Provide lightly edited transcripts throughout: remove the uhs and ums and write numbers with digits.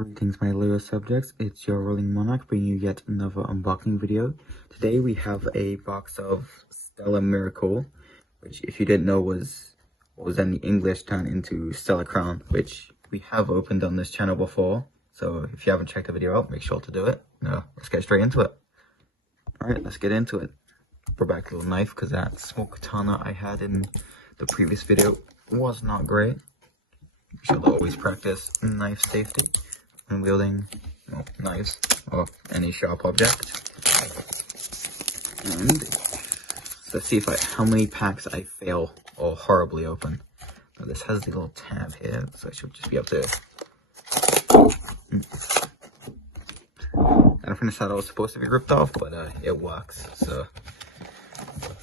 Greetings my loyal subjects, it's your Rolling Monarch bringing you yet another unboxing video. Today we have a box of Stella Miracle, which if you didn't know was in the English turned into Stella Crown, which we have opened on this channel before. So if you haven't checked the video out, make sure to do it. Now let's get straight into it. Alright, let's get into it. Brought back a little knife because that small katana I had in the previous video was not great. You should always practice knife safety when wielding knives or any sharp object. And let's see how many packs I fail or horribly open. Now this has the little tab here, so I should just be able to. I finished thought it was supposed to be ripped off, but it works, so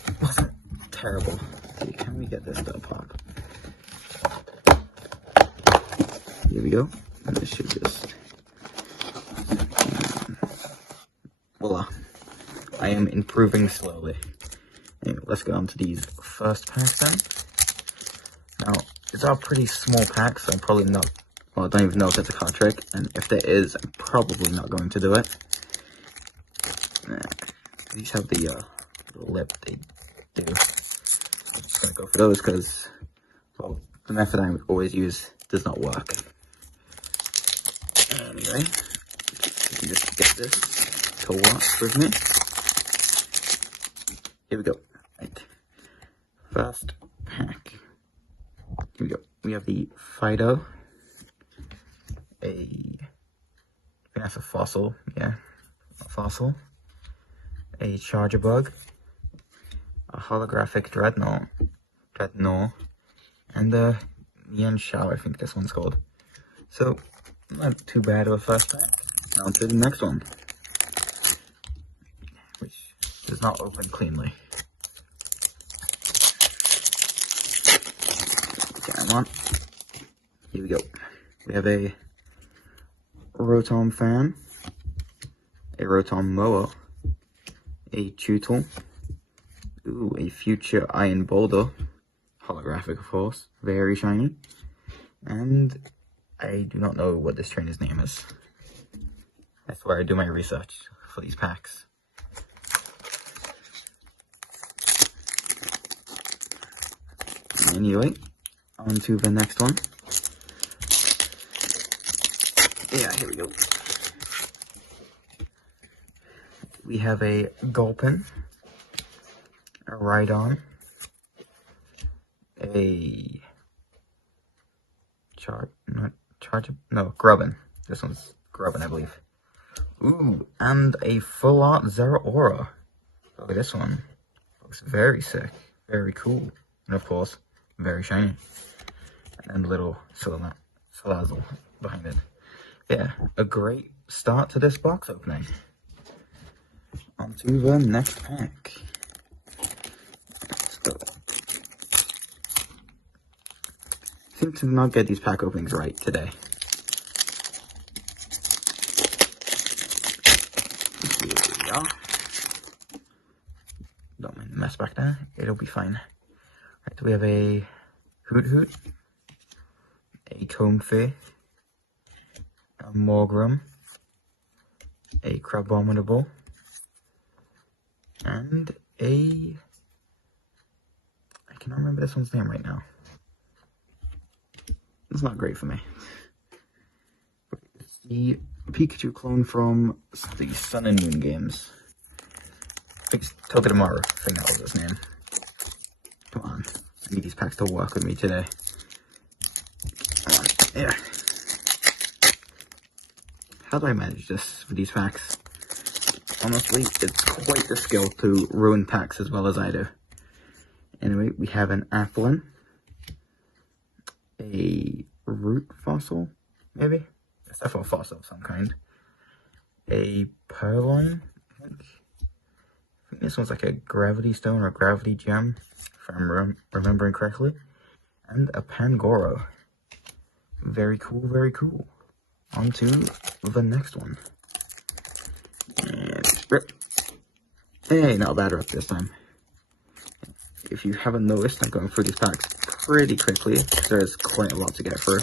it wasn't terrible. See, can we get this to pop? Here we go. And this should just voila. I am improving slowly. Anyway, let's go on to these first packs then. Now, these are pretty small packs, so I'm probably not, well, I don't even know if it's a card trick, and if there is, I'm probably not going to do it. These have the lip they do. I'm just gonna go for those because, well, the method I always use does not work. Anyway, you can just get this to work with me. Here we go. Right. First pack. Here we go. We have the Fido. I think that's a fossil. Yeah, a fossil. A Charger Bug. A holographic Dreadnought. And a Mian Shao, I think this one's called. So, not too bad of a first pack. Now to the next one, which does not open cleanly. Come on. Here we go. We have a Rotom Fan, a Rotom Moa, a Tutel, a Future Iron Boulder, holographic of course, very shiny, and I do not know what this trainer's name is. That's where I do my research for these packs. Anyway, on to the next one. Yeah, here we go. We have a Gulpin, a Rhydon, a Grubbin. This one's Grubbin, I believe. Ooh, and a full art Zeraora. Look at this one. Looks very sick. Very cool. And of course, very shiny. And a little Salazzle behind it. Yeah, a great start to this box opening. On to the next pack. Let's go. Seem to not get these pack openings right today. Here we go. Don't mind the mess back there. It'll be fine. Right, we have a Hoot, a Comfey, a Morgrem, a Crabominable, and I cannot remember this one's name right now. It's not great for me. It's the Pikachu clone from the Sun and Moon games. I think it's Togedemaru. I think that was his name. Come on. I need these packs to work with me today. Come on. Yeah. How do I manage this with these packs? Honestly, it's quite the skill to ruin packs as well as I do. Anyway, we have an Applin, a Root Fossil, maybe? It's definitely a fossil of some kind. A Purloin, I think this one's like a Gravity Stone or Gravity Gem, if I'm remembering correctly. And a Pangoro. Very cool, very cool. On to the next one. And rip. Hey, not a bad rip this time. If you haven't noticed, I'm going through these packs pretty quickly. There's quite a lot to get through.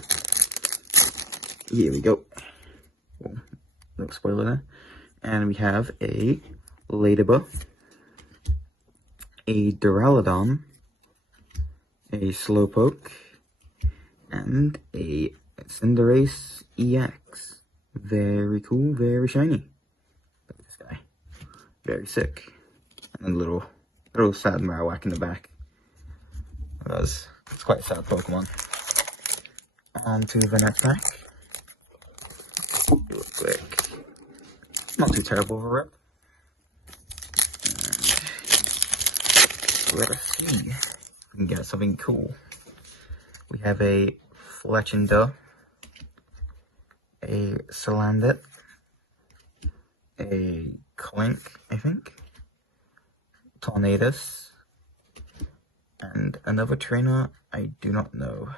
Here we go. Oh, no spoiler there. And we have a Ladybug, a Duraludon, a Slowpoke, and a Cinderace EX. Very cool, very shiny. Look at this guy. Very sick. And a little sad Marowak in the back. It's quite a sad Pokemon. On to the next pack. Real quick. Not too terrible of a rip. And let us see if we can get something cool. We have a Fletchinder, a Salandit, a Clink, I think, Tornadus, and another trainer I do not know,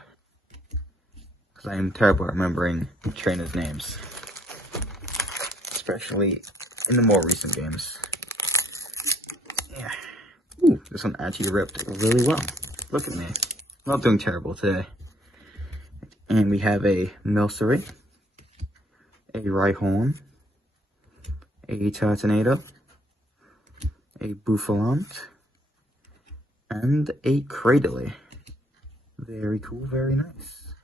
because I am terrible at remembering trainers' names, especially in the more recent games. Yeah. Ooh, this one actually ripped really well. Look at me. I'm not doing terrible today. And we have a Milcery, a Rhyhorn, a Turtonator, a Buffalant, and a Cradily. Very cool, very nice.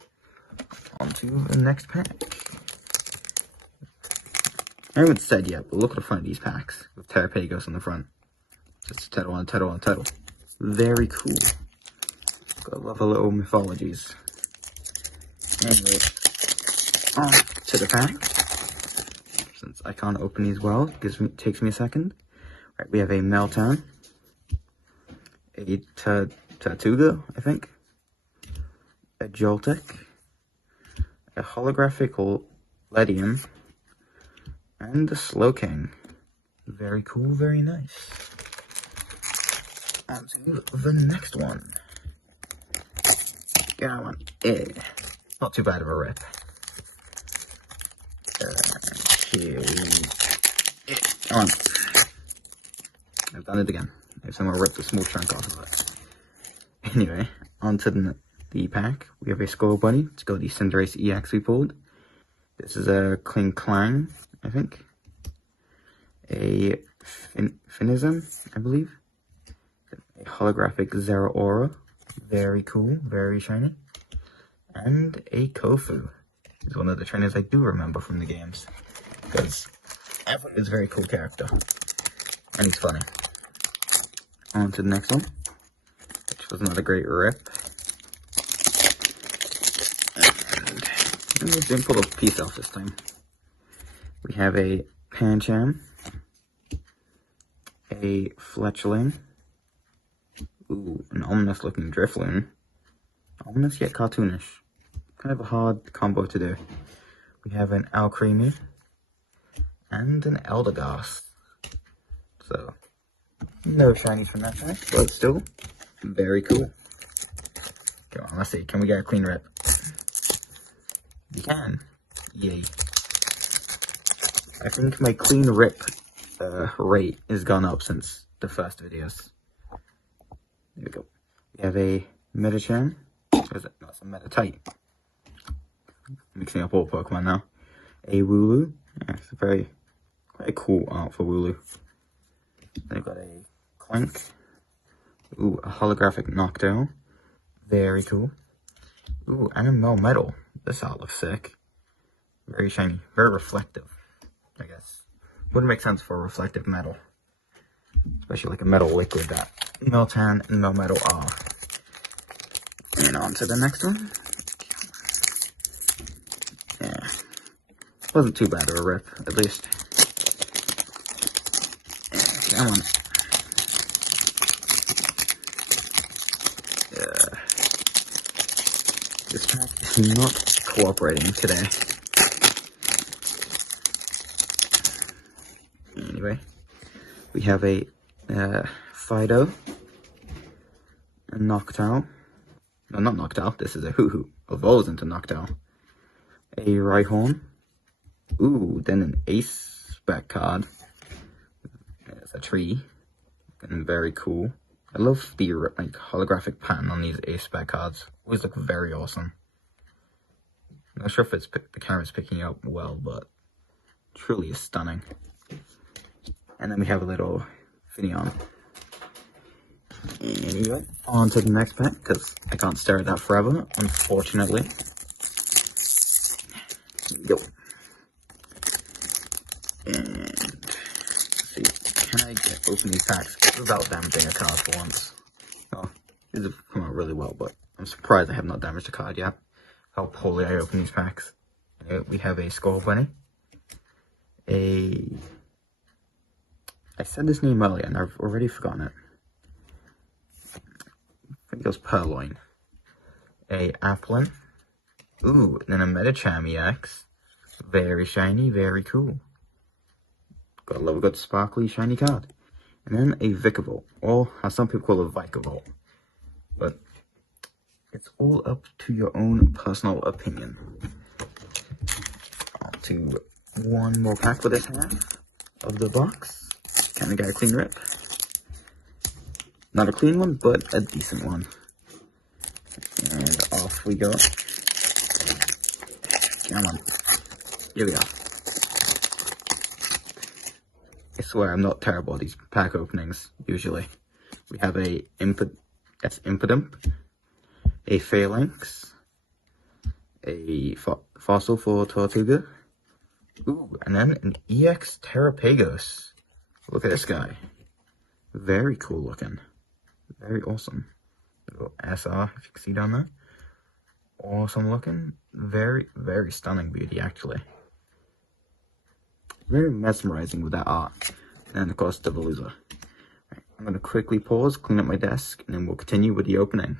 On to the next pack. I haven't said yet, but look at the front of these packs with Tera Pokémon on the front. Just a title on a title on a title. Very cool. Gotta love a little mythologies. Anyway, on to the pack. Since I can't open these well, it takes me a second. Right, we have a Meltan, a Tortuga, I think, a Joltik, a holographic Ledian, and a Slowking. Very cool, very nice. On to the next one. Got one. Not too bad of a rip. Here we come on. I've done it again. I've somehow ripped a small chunk off of it. Anyway, on to the pack. We have a Skull Bunny. Let's go the Cinderace EX we pulled. This is a Kling Clang, I think. A Finism, I believe. A holographic Zeraora. Very cool, very shiny. And a Kofu. He's one of the trainers I do remember from the games. Because Everett is a very cool character. And he's funny. On to the next one. Which was not a great rip. And we didn't pull a piece off this time. We have a Pancham. A Fletchling. Ooh, an ominous looking Drifloon. Ominous yet cartoonish. Kind of a hard combo to do. We have an Alcremie and an Eldegoss. So, no shinies from that pack, but still very cool. Come on, let's see. Can we get a clean rip? We can. Yay. I think my clean rip rate has gone up since the first videos. There we go. We have a Medicham. What is it? No, it's a Meditite. Mixing up all Pokemon now. A Wooloo. Yeah, it's quite a cool art for Wooloo. Then we've got a Clank. Ooh, a holographic Noctowl. Very cool. Ooh, and a Melmetal. This art looks sick. Very shiny. Very reflective, I guess. Wouldn't make sense for a reflective metal. Especially like a metal liquid that Meltan and Melmetal are. And on to the next one. Yeah. Wasn't too bad of a rip, at least. Yeah, come on. This pack is not cooperating today. Anyway, we have a Fido, a Noctowl. No, not Noctowl. This is a Hoo-Hoo. Evolves into Noctowl. A Rhyhorn. Ooh, then an Ace spec card. It's a tree. And very cool. I love the like holographic pattern on these Ace spec cards. Always look very awesome. I'm not sure if it's the camera's picking up well, but truly stunning. And then we have a little Finneon. Anyway, on to the next pack, because I can't stare at that forever, unfortunately. Yo. And let's see, can I open these packs without damaging a card for once? Oh, these have come out really well, but I'm surprised I have not damaged a card yet. How poorly I open these packs. Anyway, we have a Skull Bunny. I said this name earlier and I've already forgotten it. I think it was Purloin. A Applin. Ooh, and then a Medicham EX. Very shiny, very cool. Gotta love a good sparkly shiny card. And then a Vikavolt, or as some people call it, Vikavolt. But it's all up to your own personal opinion. On to one more pack for this half of the box. Can we get a clean rip? Not a clean one, but a decent one. And off we go. Come on. Here we are. I swear I'm not terrible at these pack openings, usually. We have a Impidimp, a Phalanx, a Fossil for Tortuga, ooh, and then an EX Tera Pokémon. Look at this guy. Very cool looking. Very awesome. Little SR, if you can see down there. Awesome looking. Very, very stunning beauty, actually. Very mesmerizing with that art. And of course, the Veluza. Right, I'm going to quickly pause, clean up my desk, and then we'll continue with the opening.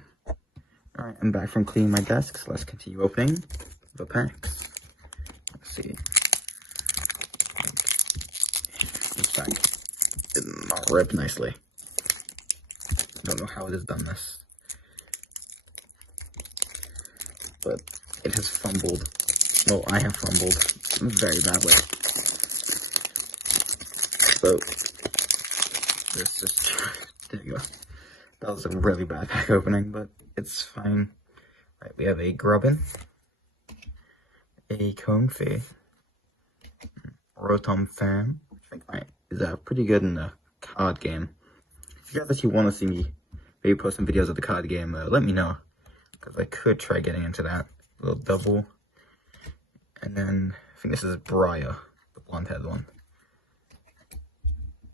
Alright, I'm back from cleaning my desk, so let's continue opening the packs. Let's see. This pack did not rip nicely. I don't know how it has done this. But it has fumbled. Well, I have fumbled very badly. So, let's just, there you go. That was a really bad pack opening, but it's fine. Right, we have a Grubbin, a Comfey, Rotom Fan. I think is pretty good in the card game. If you guys actually want to see me maybe post some videos of the card game, let me know. Because I could try getting into that. A little double. And then, I think this is Briar, the blonde head one.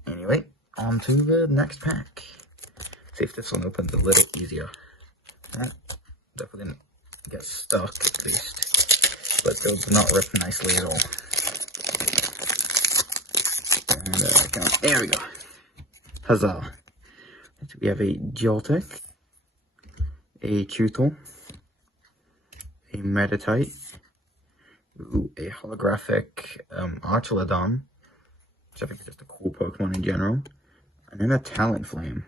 Anyway, on to the next pack. See if this one opens a little easier. That definitely didn't get stuck, at least. But those did not rip nicely at all. And there we go. Huzzah. We have a Joltik, a Chewtle, a Meditite, ooh, a holographic Archelodon, which I think is just a cool Pokemon in general, and then a Talonflame.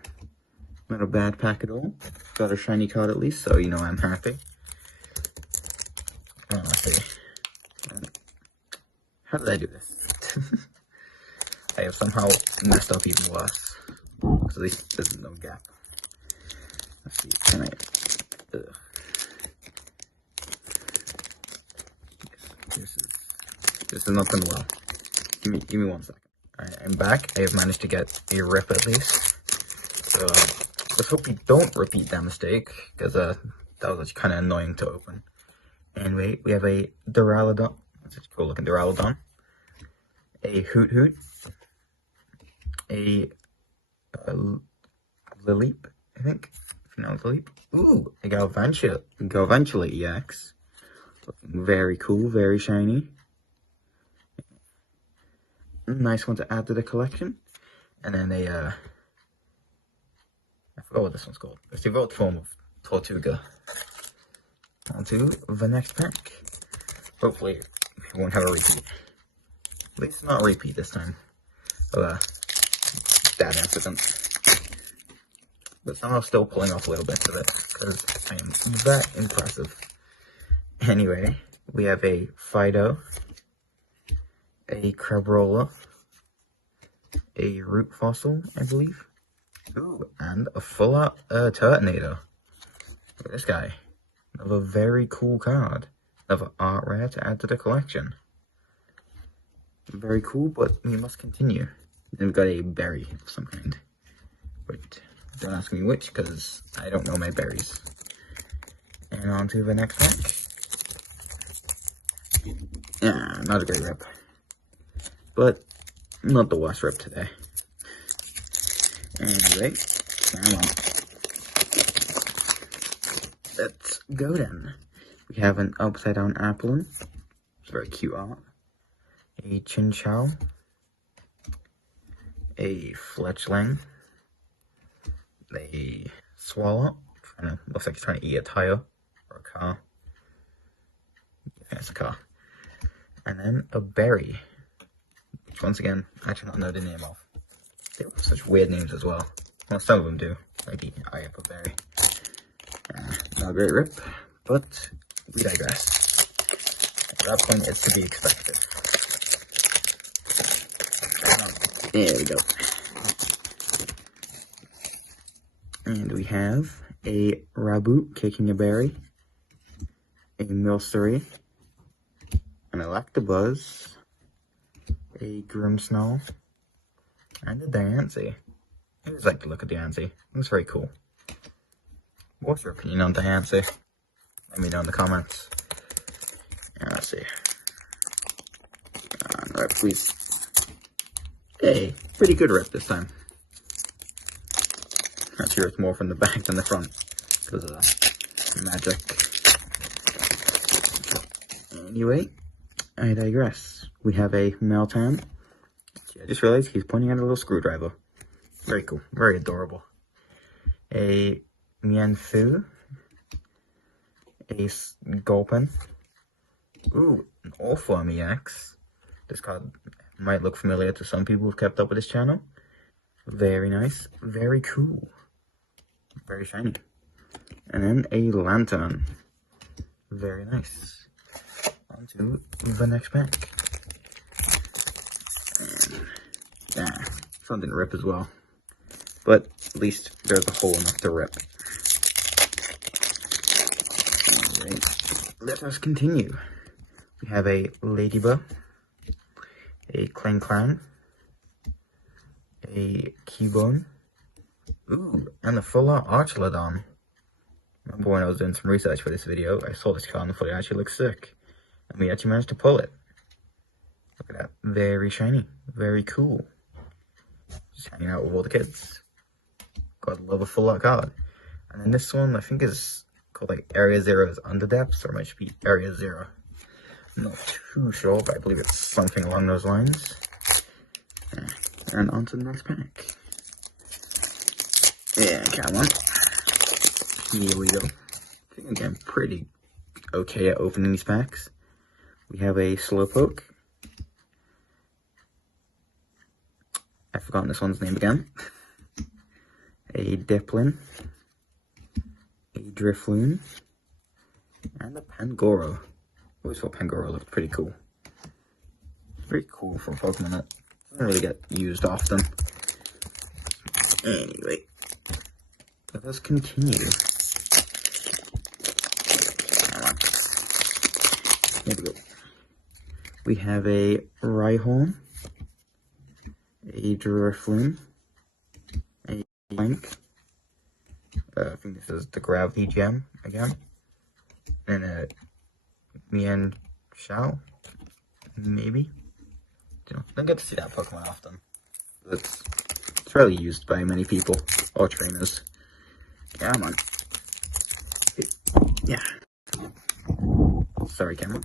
Not a bad pack at all. Got a shiny card at least, so you know I'm happy. Let's see. How did I do this? I have somehow messed up even worse. Because at least there's no gap. Let's see, can I... This is not going well. Give me 1 second. Alright, I'm back. I have managed to get a rip at least. So, let's hope we don't repeat that mistake, because that was actually kind of annoying to open. Anyway, we have a Duraludon. That's a cool looking Duraludon. A Hoot Hoot. A Lileep, I think. If you know Lileep. Ooh, a Galvantula EX. Looking very cool, very shiny. Nice one to add to the collection. And then a, I forgot what this one's called. It's the evolved form of Tortuga. On to the next pack. Hopefully, we won't have a repeat. At least not a repeat this time. Bad incident. But somehow still pulling off a little bit of it, because I am that impressive. Anyway, we have a Fido, a Crabrola, a Root Fossil, I believe. Ooh, and a full-out Turtonator. Look at this guy. Another very cool card. Another art rare to add to the collection. Very cool, but we must continue. Then we've got a berry of some kind. Wait, don't ask me which, because I don't know my berries. And on to the next pack. Yeah, not a great rip. But not the worst rip today. Anyway, come on. Let's go then. We have an upside down apple. It's very cute art. A chinchou. A fletchling. A swallow. Looks like he's trying to eat a tire or a car. Yeah, it's a car. And then a berry. Which once again, I do not know the name of. They have such weird names as well. Well, some of them do. Like the apple berry. Not a great rip, but we digress. At that point, it's to be expected. There we go. And we have a Raboot kicking a berry, a Milcery, an Electabuzz, a Grimmsnarl, and a Diancie. I just like the look of Diancie. It's very cool. What's your opinion on Diancie? Let me know in the comments. Let's see. Alright, please. Hey, pretty good rip this time. Not sure it's more from the back than the front because of the magic. Anyway, I digress. We have a Meltan. I just realized he's pointing at a little screwdriver. Very cool, very adorable. A Mienfoo. A Gulpin. Ooh, an Orphan EX. This card might look familiar to some people who've kept up with this channel. Very nice, very cool. Very shiny. And then a Lantern. Very nice. On to the next pack. And yeah, some didn't rip as well. But at least there's a hole enough to rip. Alright, let us continue. We have a Ladybug, a Klinklang, a Keybone, ooh, and a full-on Archelodon. Remember when I was doing some research for this video, I saw this card and thought it actually looked sick. And we actually managed to pull it. Look at that, very shiny, very cool. Just hanging out with all the kids. God, love a full-art card. And then this one, I think is called like Area Zero's Underdepths, or it might just be Area Zero. I'm not too sure, but I believe it's something along those lines. And on to the next pack. Yeah, come on. Here we go. I think I'm getting pretty okay at opening these packs. We have a Slowpoke. I've forgotten this one's name again. A Diplin. A Drifloon. And a Pangoro. I always thought Pangoro looked pretty cool. Very cool for a Pokemon that doesn't really get used often. Anyway, let us continue. Here we go. We have a Rhyhorn, a Drifloon, a Link. I think this is the Gravity Gem again, and a Mienshao, maybe. Don't get to see that Pokemon often. It's rarely used by many people or trainers. Come on. Yeah. Sorry, camera.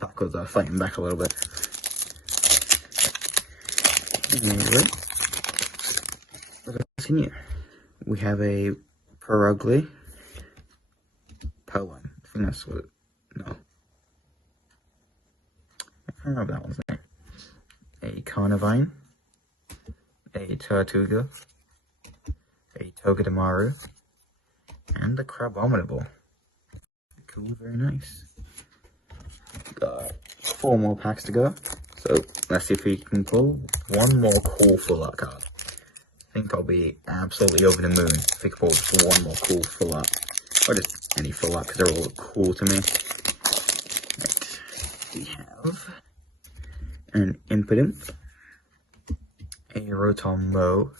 Paco's fighting back a little bit. Anyway, let's continue. We have a Perugly. Powan. I think that's what it. No. I can't remember that one's name. A Carnivine. A Tortuga. A Togedemaru. And a Crabominable. Cool, very nice. Got 4 more packs to go. So let's see if we can pull one more cool full art card. I think I'll be absolutely over the moon if we can pull just one more cool full art. Or just any full art, because they're all cool to me. Right. We have an Impidimp, a Rotom-Mow,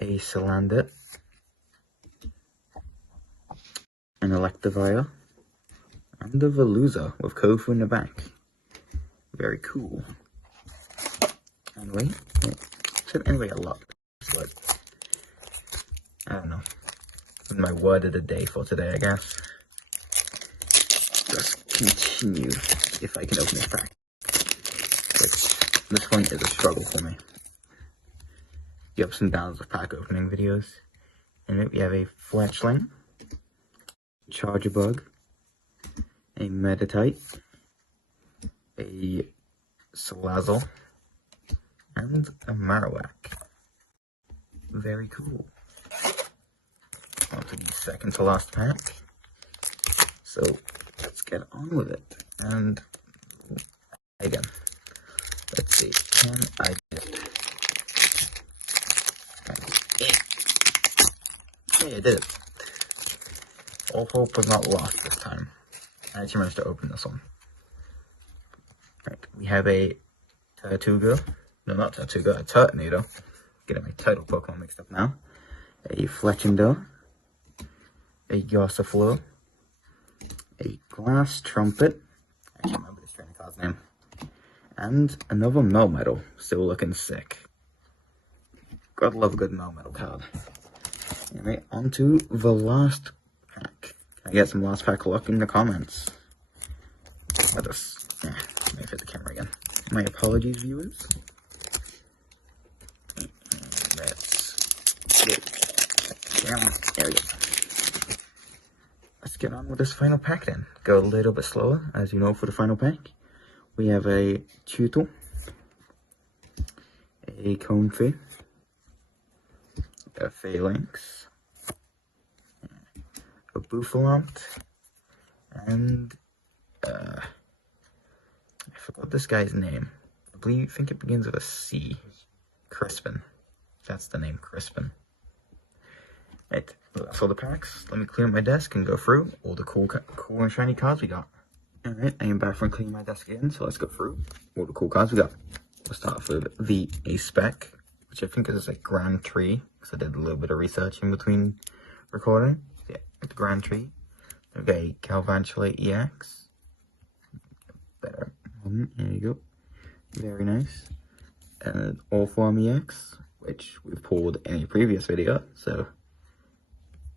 a Salandit, an Electivire, and a Veluza with Kofu in the back. Very cool. Anyway, a lot. But I don't know. My word of the day for today, I guess. Just continue if I can open this pack. Which, this one is a struggle for me. The ups and downs of pack opening videos. In it, we have a Fletchling, Charjabug, a Meditite, a Salazzle, and a Marowak. Very cool. On to the second to last pack. So let's get on with it. And again, let's see. Can I get it? Hey, I did it. All hope was not lost this time. I actually managed to open this one. Right, we have a Tortuga. No, not Tortuga, a Turtonator. Getting my title Pokemon mixed up now. A Fletchinder, a Gossifleur, a Glass Trumpet, I can't remember this training card's name, and another Melmetal, still looking sick. Gotta love a good Melmetal card. Anyway, on to the last pack. Can I get some last pack luck in the comments? Let us, let me fit the camera again. My apologies, viewers. There we go. Let's get on with this final pack then. Go a little bit slower, as you know, for the final pack. We have a Tutel, a Comfey, a Phalanx, a Buffalant, and I forgot this guy's name. I think it begins with a C. Crispin. That's the name, Crispin. Right, that's all the packs. Let me clear up my desk and go through all the cool and shiny cards we got. Alright, I am back from cleaning my desk again, so let's go through all the cool cards we got. We'll start off with the A-Spec, which I think is a Grand Tree, because I did a little bit of research in between recording. Yeah, the Grand Tree. Okay, Galvantula EX. Better. There you go. Very nice. And Allform EX, which we've pulled in a previous video, so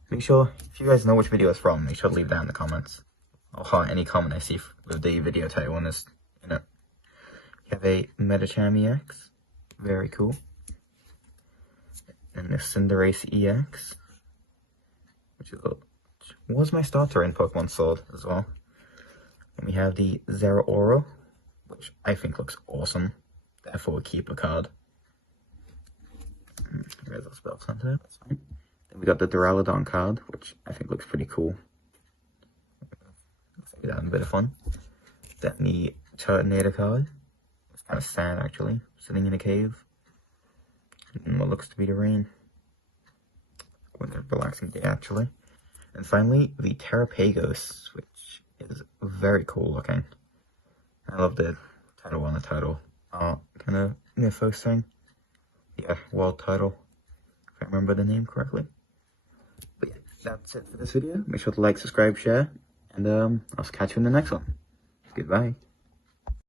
make sure, if you guys know which video it's from, make sure to leave that in the comments. I'll heart any comment I see with the video title on this, you have a Medicham EX, very cool. And the Cinderace EX, which was my starter in Pokemon Sword as well. And we have the Zeraora, which I think looks awesome, therefore a keeper card. There's a spell center, that's fine. Then we got the Duraludon card, which I think looks pretty cool. Looks like that a bit of fun. Then the Turtonator card. It's kind of sad actually, sitting in a cave. And what looks to be the rain. Quite a relaxing day actually. And finally, the Tera Pokémon, which is very cool looking. I love the title on the title. Kind of mythos thing. Yeah, world title, if I remember the name correctly. But yeah, that's it for this video. Make sure to like, subscribe, share, and I'll catch you in the next one. Goodbye.